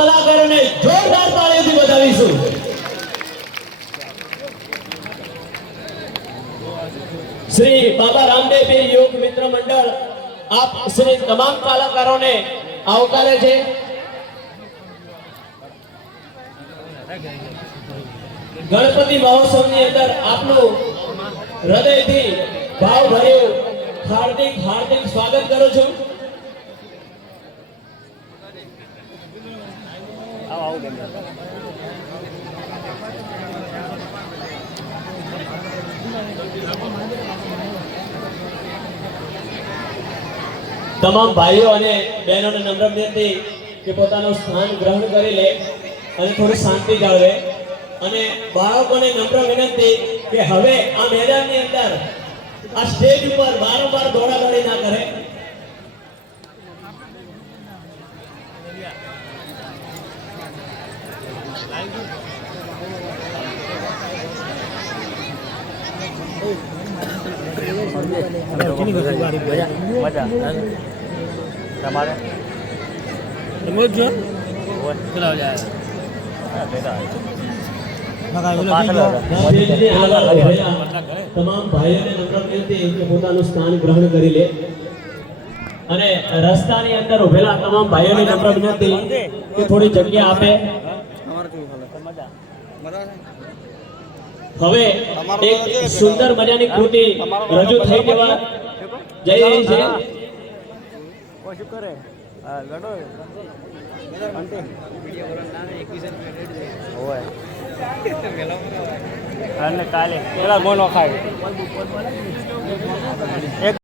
કલાકારોને જોરદાર તાળીઓથી વધાવીશું। શ્રી બાબા રામદેવ યોગ મિત્ર મંડળ આપ શ્રી તમામ કલાકારોને આવકારે છે। ગણપતિ મહોત્સવની અંદર આપનું હૃદયથી ભાવભર્યું હાર્દિક હાર્દિક સ્વાગત કરું છું। તમામ ભાઈઓ અને બહેનોને નમ્ર વિનંતી કે પોતાનું સ્થાન ગ્રહણ કરી લે અને થોડી શાંતિ જાળવે અને બાળકોને નમ્ર વિનંતી કે હવે આ મેદાનની અંદર આ સ્ટેજ ઉપર વારંવાર દોડાદોડી ના કરે। તમારે તમામ ભાઈઓને નમ્ર વિનંતી કે પોતાનું સ્થાન ગ્રહણ કરી લે અને રસ્તાની અંદર ઉભેલા તમામ ભાઈઓને નમ્ર વિનંતી કે થોડી જગ્યા આપે। હવે એક સુંદર મજાની કૃતિ રજૂ થઈ જવા જઈ રહી છે। કાલે પેલા બોલો ખાય